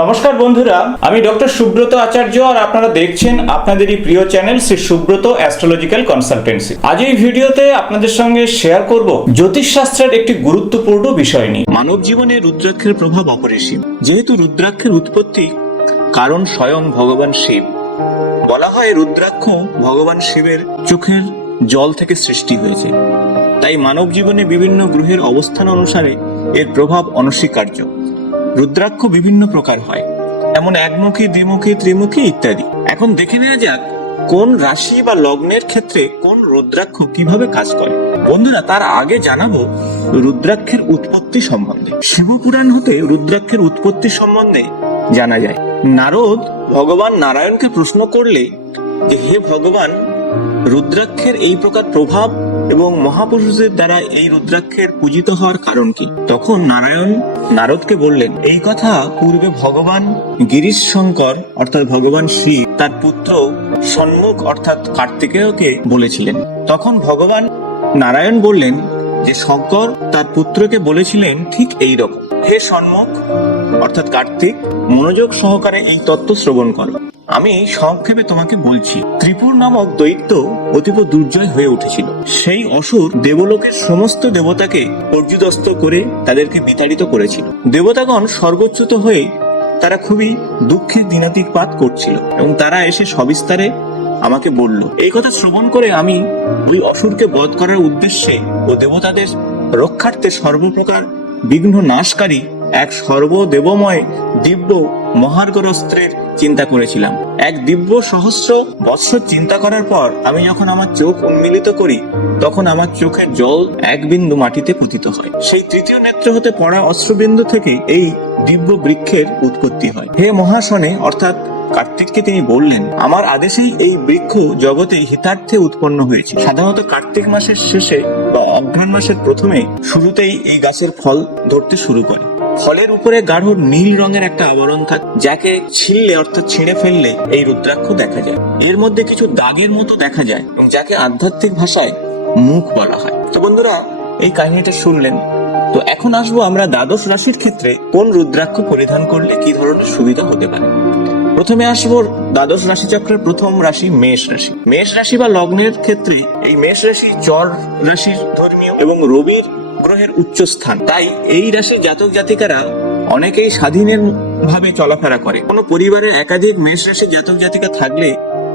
নমস্কার বন্ধুরা, আমি ডক্টর সুব্রত আচার্য আর আপনারা দেখছেন আপনাদেরই প্রিয় channel Shri Subrata astrological consultancy. আজ এই ভিডিওতে আপনাদের সঙ্গে শেয়ার করব জ্যোতিষশাস্ত্রের একটি গুরুত্বপূর্ণ বিষয় নিয়ে। মানব জীবনে রুদ্রাক্ষের প্রভাব অপরিসীম। যেহেতু রুদ্রাক্ষের উৎপত্তি কারণ স্বয়ং ভগবান শিব। বলা হয় রুদ্রাক্ষ ভগবান শিবের চোখের জল থেকে সৃষ্টি হয়েছে। তাই মানব জীবনে বিভিন্ন গ্রহের অবস্থান অনুসারে এর প্রভাব অনস্বীকার্য। রুদ্রাক্ষ বিভিন্ন প্রকার হয়। এমন একমুখী, দ্বিমুখী, ত্রিমুখী ইত্যাদি। এখন দেখে নেওয়া যাক কোন রাশি বা লগ্নের ক্ষেত্রে কোন রুদ্রাক্ষ কীভাবে কাজ করে। বন্ধুরা, তার আগে জানাব রুদ্রাক্ষের উৎপত্তি সম্বন্ধে। শিবপুরাণ হতে রুদ্রাক্ষের উৎপত্তি সম্বন্ধে জানা যায়। নারদ ভগবান নারায়ণকে প্রশ্ন করলে যে, হে ভগবান, রুদ্রাক্ষের এই প্রকার প্রভাব এবং মহাপুরুষদের দ্বারা এই রুদ্রাক্ষের পূজিত হওয়ার কারণ কি? তখন নারায়ণ নারদকে বললেন, এই কথা পূর্বে ভগবান গিরিশ শঙ্কর অর্থাৎ ভগবান শিব তার পুত্র সন্মুখ, অর্থাৎ কার্তিকেয়কে বলেছিলেন। তখন ভগবান নারায়ণ বললেন যে, শঙ্কর তার পুত্রকে বলেছিলেন ঠিক এই রকম। হে সন্মুখ, অর্থাৎ কার্তিক, মনোযোগ সহকারে এই তত্ত্ব শ্রবণ করো। আমি সংক্ষেপে তোমাকে বলছি, ত্রিপুর নামক দৈত্য অতীব দুর্জয় হয়ে উঠেছিল। সেই অসুর দেবলোকের সমস্ত দেবতাকে পর্যুদস্ত করে তাদেরকে বিতাড়িত করেছিল। দেবতাগণ সর্বোচ্চত হয়ে তারা খুবই দুঃখের দিনাতিপাত করছিল এবং তারা এসে সবিস্তারে আমাকে বলল, এই কথা শ্রবণ করে আমি ওই অসুরকে বধ করার উদ্দেশ্যে ও দেবতাদের রক্ষার্থে সর্বপ্রকার বিঘ্ন নাশকারী এক সর্বদেবময় দিব্য মহার্গর অস্ত্রের চিন্তা করেছিলাম। এক দিব্য সহস্র বৎসর চিন্তা করার পর আমি যখন আমার চোখ উন্মিলিত করি, তখন আমার চোখের জল এক বিন্দু মাটিতে পতিত হয়। সেই তৃতীয় নেত্র হতে পড়া অস্ত্রবিন্দু থেকে এই দিব্য বৃক্ষের উৎপত্তি হয়। হে মহাশনে, অর্থাৎ কার্তিককে তিনি বললেন, আমার আদেশেই এই বৃক্ষ জগতে হিতার্থে উৎপন্ন হয়েছে। সাধারণত কার্তিক মাসের শেষে বা অঘ্রাণ মাসের প্রথমে শুরুতেই এই গাছের ফল ধরতে শুরু করে। ফলের উপরে গাঢ় নীল রঙের একটা আবরণ থাকে, যাকে ছিললে অর্থাৎ ছিঁড়ে ফেললে এই রুদ্রাক্ষ দেখা যায়। এর মধ্যে কিছু দাগের মতো দেখা যায়, এবং যাকে আধ্যাত্মিক ভাষায় মুখ বলা হয়। তো বন্ধুরা, এই কাহিনীটা শুনলেন। তো এখন আসব আমরা দ্বাদশ রাশির ক্ষেত্রে, কোন রুদ্রাক্ষ পরিধান করলে কি ধরনের সুবিধা হতে পারে? প্রথমে আসব দ্বাদশ রাশি চক্রের প্রথম রাশি, মেষ রাশি। মেষ রাশি বা লগ্নের ক্ষেত্রে এই মেষ রাশি চর রাশির ধর্মীয় এবং রবির গ্রহের উচ্চ স্থান তাই এই রাশির জাতক জাতিকারা অনেকেই স্বাধীনের ভাবে চলাফেরা করে। কোনো পরিবারের একাধিক মেষ রাশির জাতক জাতিকা থাকলে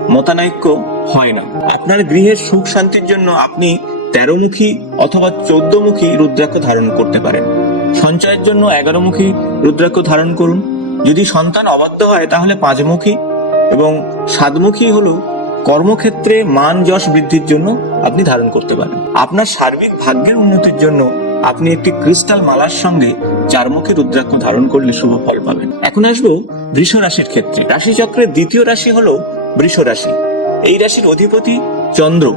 মতানৈক্য হয় না। আপনার গৃহের সুখ শান্তির জন্য আপনি তেরোমুখী অথবা চোদ্দমুখী রুদ্রাক্ষ ধারণ করতে পারেন। সঞ্চয়ের জন্য এগারোমুখী রুদ্রাক্ষ ধারণ করুন। যদি সন্তান অবাধ্য হয় তাহলে পাঁচমুখী এবং সাতমুখী হলো কর্মক্ষেত্রে মান যশ বৃদ্ধির জন্য আপনি ধারণ করতে পারেন। আপনার সার্বিক ভাগ্যের উন্নতির জন্য আপনি একটি ক্রিস্টাল মালার সঙ্গে চারমুখী রুদ্রাক্ষ ধারণ করলে শুভ ফল পাবেন। এখন আসব বৃষ রাশির ক্ষেত্রে। রাশিচক্রের দ্বিতীয় রাশি হলো বৃষ রাশি। এই রাশির অধিপতি চন্দ্র।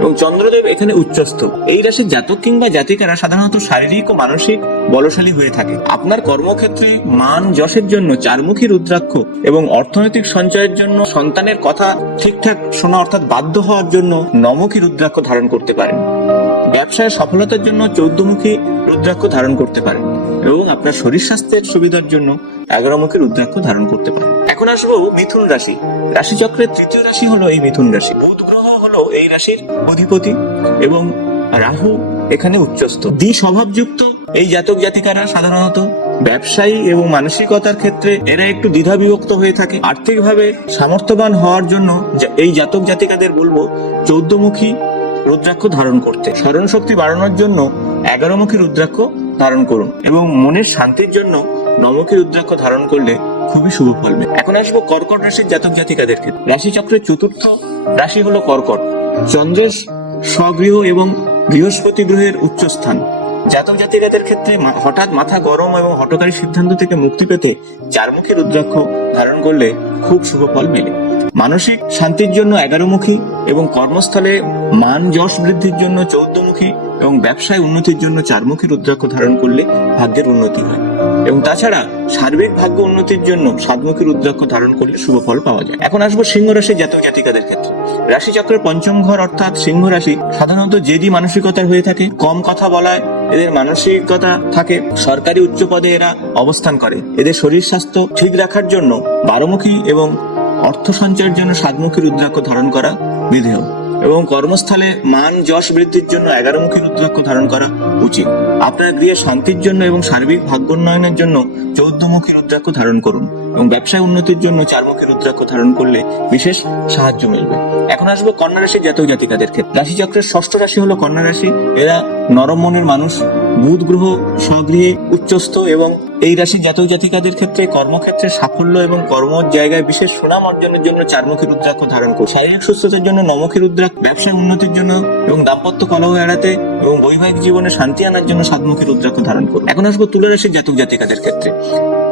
এবং চন্দ্রদেব এখানে উচ্চস্থ। এই রাশির জাতক কিংবা জাতিকারা সাধারণত শারীরিক ও মানসিক বলশালী হয়ে থাকে। আপনার কর্মক্ষেত্রে মান যশের জন্য চারমুখী রুদ্রাক্ষ এবং অর্থনৈতিক সঞ্চয়ের জন্য সন্তানের কথা ঠিকঠাক শোনা অর্থাৎ বাধ্য হওয়ার জন্য নমুখী রুদ্রাক্ষ ধারণ করতে পারেন। ব্যবসায় সফলতার জন্য চৌদ্দমুখী রুদ্রাক্ষ ধারণ করতে পারেন এবং আপনার শরীর স্বাস্থ্যের সুবিধার জন্য এগারো এগারোমুখী রুদ্রাক্ষ ধারণ করতে পারেন। এখন আসব মিথুন রাশি। রাশিচক্রের তৃতীয় রাশি হলো এই মিথুন রাশি। বুধ গ্রহ হলো এই রাশির অধিপতি এবং রাহু এখানে উচ্চস্থ। দ্বি স্বভাবযুক্ত এই জাতক জাতিকারা সাধারণত ব্যবসায়ী এবং মানসিকতার ক্ষেত্রে এরা একটু দ্বিধা বিভক্ত হয়ে থাকে। আর্থিকভাবে সামর্থ্যবান হওয়ার জন্য এই জাতক জাতিকাদের বলব চৌদ্দমুখী রুদ্রাক্ষ ধারণ করতে। স্মরণ শক্তি বাড়ানোর জন্য এগারোমুখী রুদ্রাক্ষ ধারণ করুন এবং মনের শান্তির জন্য নমুখী রুদ্রাক্ষ ধারণ করলে খুবই শুভ ফল মেলে। এখন আসব কর্কট রাশির জাতক জাতিকাদের ক্ষেত্রে। রাশিচক্রের চতুর্থ রাশি হলো কর্কট। চন্দ্রের স্বগৃহ এবং বৃহস্পতি গ্রহের উচ্চস্থান। জাতক জাতিকাদের ক্ষেত্রে হঠাৎ মাথা গরম এবং হটকারী সিদ্ধান্ত থেকে মুক্তি পেতে চারমুখী রুদ্রাক্ষ ধারণ করলে খুব শুভ ফল মেলে। মানসিক শান্তির জন্য এগারোমুখী এবং কর্মস্থলে মান যশ বৃদ্ধির জন্য চৌদ্দমুখী এবং ব্যবসায় উন্নতির জন্য চারমুখী রুদ্রাক্ষ ধারণ করলে ভাগ্যের উন্নতি হয়। এবং তাছাড়া সার্বিক ভাগ্য উন্নতির জন্য সাতমুখী রুদ্রাক্ষ ধারণ করলে শুভ ফল পাওয়া যায়। এখন আসব সিংহ রাশির জাতক জাতিকাদের ক্ষেত্রে। রাশি চক্রের পঞ্চম ঘর অর্থাৎ সিংহ রাশি সাধারণত জেদি মানসিকতার হয়ে থাকে, কম কথা বলায়, এদের মানসিকতা থাকে, সরকারি উচ্চ পদে এরা অবস্থান করে। এদের শরীর স্বাস্থ্য ঠিক রাখার জন্য বারোমুখী এবং অর্থ সঞ্চয়ের জন্য সাতমুখী রুদ্রাক্ষ ধারণ করা বিধেয়। এবং কর্মস্থলে মান যশ বৃদ্ধির জন্য এগারো মুখী রুদ্রাক্ষ ধারণ করা উচিত। আপনার গৃহে শান্তির জন্য এবং সার্বিক ভাগ্যোন্নয়নের জন্য চৌদ্দমুখী রুদ্রাক্ষ ধারণ করুন এবং ব্যবসায় উন্নতির জন্য চার চারমুখী রুদ্রাক্ষ ধারণ করলে বিশেষ সাহায্য মিলবে। এখন আসব কন্যা রাশির জাতক জাতিকাদের ক্ষেত্রে। রাশিচক্রের ষষ্ঠ রাশি হলো কন্যা রাশি। এরা নরম মনের মানুষ। বুধ গ্রহ স্বগৃহে উচ্চস্থ এবং এই রাশির জাতক জাতিকাদের ক্ষেত্রে কর্মক্ষেত্রে সাফল্য এবং কর্ম জায়গায় বিশেষ সুনাম অর্জনের জন্য চারমুখী রুদ্রাক্ষ ধারণ করুন শারীরিক সুস্থতার জন্য নমুখী রুদ্রাক্ষ ব্যবসায় উন্নতির জন্য এবং দাম্পত্য কলহ এড়াতে এবং বৈবাহিক জীবনে শান্তি আনার জন্য সাতমুখী রুদ্রাক্ষ ধারণ করুন এখন আসব তুলা রাশির জাতক জাতিকাদের ক্ষেত্রে।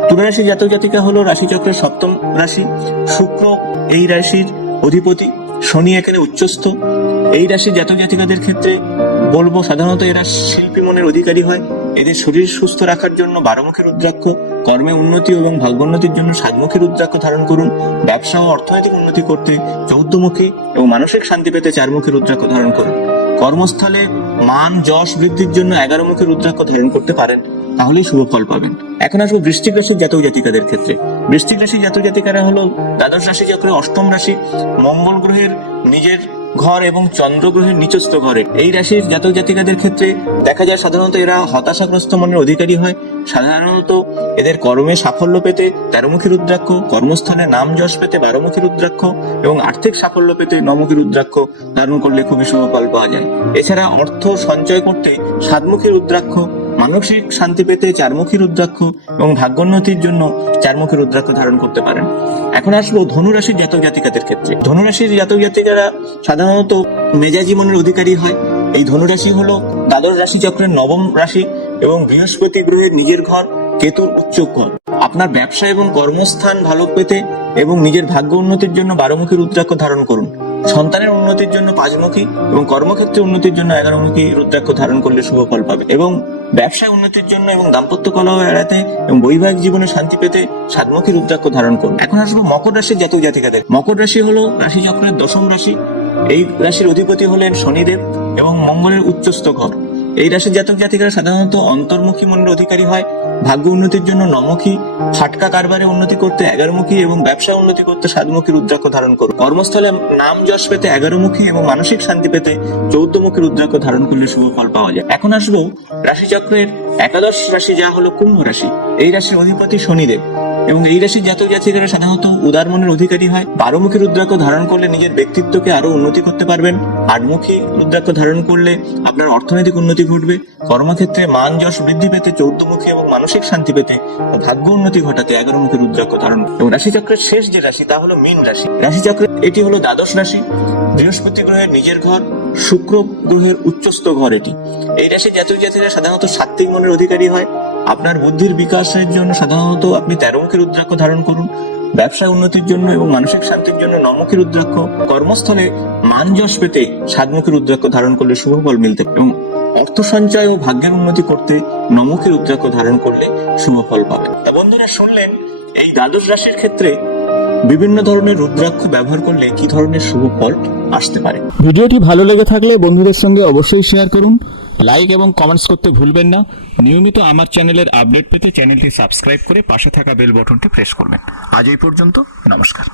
তুলা রাশির জাতক জাতিকা হলো রাশিচক্রের সপ্তম রাশি, শুক্র এই রাশির অধিপতি, শনি এখানে উচ্চস্থ। এই রাশির জাতক জাতিকাদের ক্ষেত্রে বলব, সাধারণত এরা শিল্পী মনের অধিকারী হয়। এদের শরীর সুস্থ রাখার জন্য বারোমুখী রুদ্রাক্ষ, কর্মে উন্নতি এবং ভাগ্যোন্নতির জন্য সাতমুখী রুদ্রাক্ষ ধারণ করুন। ব্যবসা ও অর্থনৈতিক উন্নতি করতে চৌদ্দমুখী এবং মানসিক শান্তি পেতে চারমুখী রুদ্রাক্ষ ধারণ করুন। কর্মস্থলে মান, যশ বৃদ্ধির জন্য এগারোমুখী রুদ্রাক্ষ ধারণ করতে পারেন, তাহলেই শুভ ফল পাবেন। এখন আসব বৃশ্চিক রাশির জাতক জাতিকাদের ক্ষেত্রে। বৃশ্চিক রাশির জাতক জাতিকারা হলো দ্বাদশ রাশি চক্রে, অষ্টম রাশি। মঙ্গল গ্রহের নিজের ঘর এবং চন্দ্র গ্রহের নিচস্থ ঘরে। এই রাশির জাতক জাতিকাদের ক্ষেত্রে দেখা যায় সাধারণত এরা হতাশাগ্রস্ত মনের অধিকারী হয়। সাধারণত এদের কর্মে সাফল্য পেতে তেরোমুখী রুদ্রাক্ষ, কর্মস্থানে নাম যশ পেতে বারোমুখী রুদ্রাক্ষ এবং আর্থিক সাফল্য পেতে নমুখী রুদ্রাক্ষ ধারণ করলে খুবই শুভ ফল পাওয়া যায়। এছাড়া অর্থ সঞ্চয় করতে সাতমুখী রুদ্রাক্ষ মানসিক শান্তি পেতে চারমুখী রুদ্রাক্ষ এবং ভাগ্যোন্নতির জন্য চারমুখী রুদ্রাক্ষ ধারণ করতে পারেন। এখন আসব ধনুরাশির জাতক জাতিকাদের ক্ষেত্রে। ধনুরাশির জাতক জাতিকারা সাধারণত মেজাজি মনের অধিকারী হয়। এই ধনুরাশি হলো দ্বাদশ রাশি চক্রের নবম রাশি এবং বৃহস্পতি গ্রহের নিজের ঘর, কেতুর উচ্চ ঘর। আপনার ব্যবসা এবং কর্মস্থান ভালো পেতে এবং নিজের ভাগ্য উন্নতির জন্য বারোমুখী রুদ্রাক্ষ ধারণ করুন। সন্তানের উন্নতির জন্য পাঁচমুখী এবং কর্মক্ষেত্রে উন্নতির জন্য এগারোমুখী রুদ্রাক্ষ ধারণ করলে শুভ ফল পাবে। এবং ব্যবসায় উন্নতির জন্য এবং দাম্পত্য কলহ এড়াতে এবং বৈবাহিক জীবনে শান্তি পেতে সাতমুখী রুদ্রাক্ষ ধারণ করবে এখন আসব মকর রাশির জাতক জাতিকাদের। মকর রাশি হলো রাশি চক্রের দশম রাশি। এই রাশির অধিপতি হলেন শনিদেব এবং মঙ্গলের উচ্চস্থ ঘর। এই রাশির জাতক জাতিকারা সাধারণত অন্তর্মুখী মনের অধিকারী হয়, ভাগ্য উন্নতির জন্য নমুখী, ফাটকা কারবারে উন্নতি করতে এগারোমুখী এবং ব্যবসা উন্নতি করতে সাতমুখী রুদ্রাক্ষ ধারণ করুন। কর্মস্থলে নাম যশ পেতে এগারোমুখী এবং মানসিক শান্তি পেতে চৌদ্দমুখী রুদ্রাক্ষ ধারণ করলে শুভ ফল পাওয়া যায়। এখন আসব রাশিচক্রের একাদশ রাশি, যা হলো কুম্ভ রাশি। এই রাশির অধিপতি শনিদেব এবং এই রাশির জাতক জাতিকারা সাধারণত উদার মনের অধিকারী হয় বারোমুখী রুদ্রাক্ষ ধারণ করলে নিজের ব্যক্তিত্বকে আরও উন্নতি করতে পারবেন, আটমুখী রুদ্রাক্ষ ধারণ করলে আপনার অর্থনৈতিক উন্নতি ঘটবে, কর্মক্ষেত্রে মান যশ বৃদ্ধি পেতে চৌদ্দমুখী এবং মানসিক শান্তি পেতে ভাগ্য উন্নতি ঘটাতে এগারোমুখী রুদ্রাক্ষ ধারণ। এবং রাশিচক্রের শেষ যে রাশি, তা হলো মীন রাশি। রাশিচক্রের এটি হলো দ্বাদশ রাশি। বৃহস্পতি গ্রহের নিজের ঘর, শুক্র গ্রহের উচ্চস্থ ঘর এটি। এই রাশির জাতক জাতিরা সাধারণত সাত্বিক মনের অধিকারী হয়। আপনার বুদ্ধির বিকাশের জন্য সাধারণত আপনি তেরোমুখী রুদ্রাক্ষ ধারণ করুন। ব্যবসায় উন্নতির জন্য এবং মানসিক শান্তির জন্য নমুখী রুদ্রাক্ষ কর্মস্থলে মান যশ পেতে সাতমুখী রুদ্রাক্ষ ধারণ করলে শুভ ফল মিলতে। এবং অর্থ সঞ্চয় ও ভাগ্যের উন্নতি করতে নমুখী রুদ্রাক্ষ ধারণ করলে শুভ ফল পাবেন তা বন্ধুরা শুনলেন, এই দ্বাদশ রাশির ক্ষেত্রে বিভিন্ন ধরনের রুদ্রাক্ষ ব্যবহার করলে কি ধরনের শুভ ফল আসতে পারে ভিডিওটি ভালো লেগে থাকলে বন্ধুদের সঙ্গে অবশ্যই শেয়ার করুন লাইক এবং কমেন্টস করতে ভুলবেন না। নিয়মিত আমার চ্যানেলের আপডেট পেতে চ্যানেলটি সাবস্ক্রাইব করে পাশে থাকা বেল বটনটি প্রেস করবেন। আজ এই পর্যন্ত, নমস্কার।